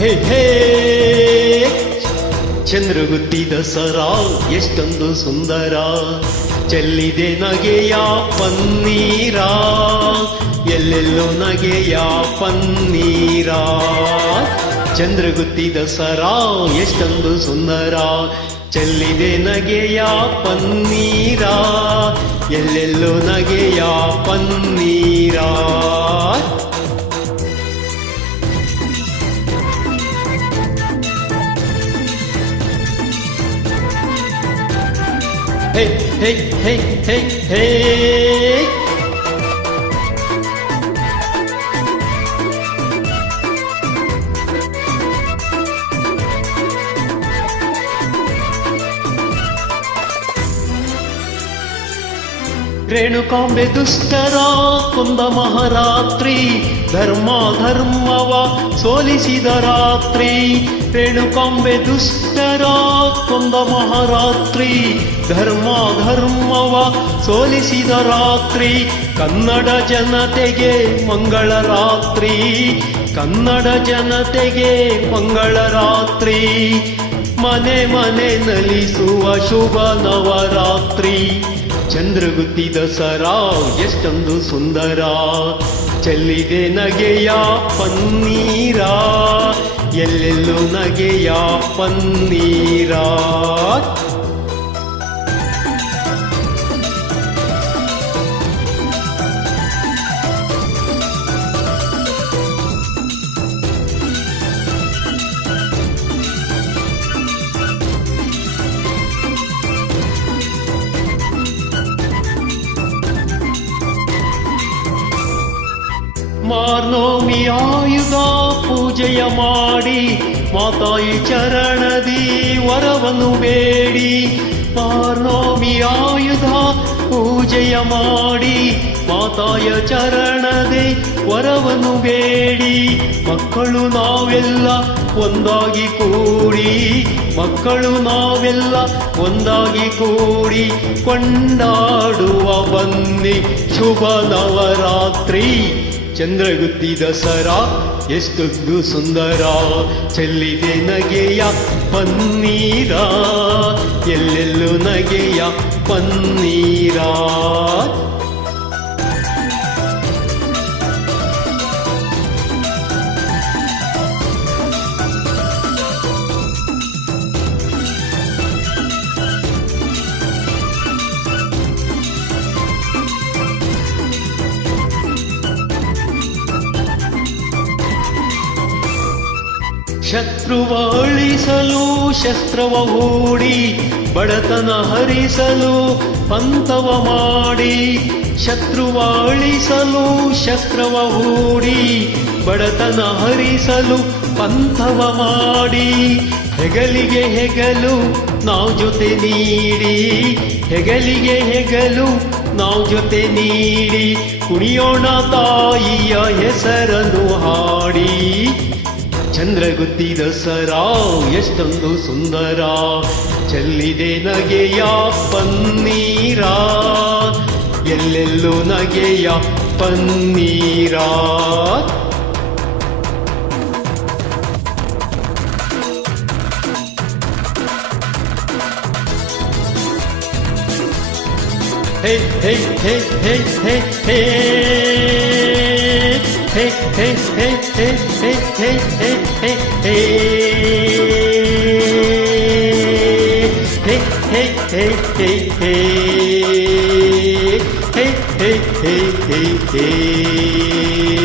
ಹೇ ಹೇ ಚಂದ್ರಗುತ್ತಿದ ಸರ ಎಷ್ಟೊಂದು ಸುಂದರ, ಚೆಲ್ಲಿದೆ ನಗೆಯ ಪನ್ನೀರ, ಎಲ್ಲೆಲ್ಲೋ ನಗೆಯ ಪನ್ನೀರ. ಚಂದ್ರಗುತ್ತಿದ ಸರ ಎಷ್ಟೊಂದು ಸುಂದರ, ಚೆಲ್ಲಿದೆ ನಗೆಯ ಪನ್ನೀರ, ಎಲ್ಲೆಲ್ಲೋ ನಗೆಯ ಪನ್ನೀರ. ಹೇ ಹೇ ಹೇ ಹೇ ಹೇ ರೇಣುಕಾಂಬೆ ದುಷ್ಟರ ಕೊಂದ ಮಹಾರಾತ್ರಿ, ಧರ್ಮ ಧರ್ಮವ ಸೋಲಿಸಿದ ರಾತ್ರಿ. ರೇಣುಕಾಂಬೆ ದುಷ್ಟರ ಕೊಂದ ಮಹಾರಾತ್ರಿ, ಧರ್ಮ ಧರ್ಮವ ಸೋಲಿಸಿದ ರಾತ್ರಿ. ಕನ್ನಡ ಜನತೆಗೆ ಮಂಗಳ ರಾತ್ರಿ, ಕನ್ನಡ ಜನತೆಗೆ ಮಂಗಳ ರಾತ್ರಿ. ಮನೆ ಮನೆ ನಲಿಸುವ ಶುಭ ನವರಾತ್ರಿ. ಚಂದ್ರಗುತ್ತಿದ ಸರ ಎಷ್ಟೊಂದು ಸುಂದರ, ಚೆಲ್ಲಿದೆ ನಗೆಯ ಪನ್ನೀರ, ಎಲ್ಲೆಲ್ಲೋ ನಗೆಯ ಪನ್ನೀರ. ಮಾರ್ನೋಮಿ ಆಯುಧ ಪೂಜೆಯ ಮಾಡಿ, ಮಾತಾಯಿ ಚರಣದಿ ವರವನ್ನು ಬೇಡಿ. ಮಾರ್ನೋಮಿ ಆಯುಧ ಪೂಜೆಯ ಮಾಡಿ, ಮಾತಾಯ ಚರಣದಿ ವರವನ್ನು ಬೇಡಿ. ಮಕ್ಕಳು ನಾವೆಲ್ಲ ಒಂದಾಗಿ ಕೂಡಿ, ಮಕ್ಕಳು ನಾವೆಲ್ಲ ಒಂದಾಗಿ ಕೂಡಿ, ಕೊಂಡಾಡುವ ಬನ್ನಿ ಶುಭ ನವರಾತ್ರಿ. ಚಂದ್ರಗುತ್ತಿದ ಸರ ಎಷ್ಟೊಂದು ಸುಂದರ, ಚೆಲ್ಲಿದೆ ನಗೆಯ ಪನ್ನೀರ, ಎಲ್ಲೆಲ್ಲೂ ನಗೆಯ ಪನ್ನೀರ. ಶತ್ರುವ ಅಳಿಸಲು ಶಸ್ತ್ರವ ಹೂಡಿ, ಬಡತನ ಹರಿಸಲು ಪಂಥವ ಮಾಡಿ. ಶತ್ರುವ ಅಳಿಸಲು ಶಸ್ತ್ರವ ಹೂಡಿ, ಬಡತನ ಹರಿಸಲು ಪಂಥವ ಮಾಡಿ. ಹೆಗಲಿಗೆ ಹೆಗಲು ನಾವು ಜೊತೆ ನೀಡಿ, ಹೆಗಲಿಗೆ ಹೆಗಲು ನಾವು ಜೊತೆ ನೀಡಿ. ಕುಣಿಯೋಣ ತಾಯಿಯ ಹೆಸರನ್ನು ಹಾಡಿ. ಚಂದ್ರಗುತ್ತಿದ ಸರ ಎಷ್ಟೊಂದು ಸುಂದರ, ಚೆಲ್ಲಿದೆ ನಗೆಯ ಪನ್ನೀರ, ಎಲ್ಲೆಲ್ಲೂ ನಗೆಯ ಪನ್ನೀರ. ಹೇ ಹೇ ಹೇ ಹೇ ಹೇ ಹೇ hey hey hey hey hey hey hey hey hey hey hey hey hey hey hey hey hey hey hey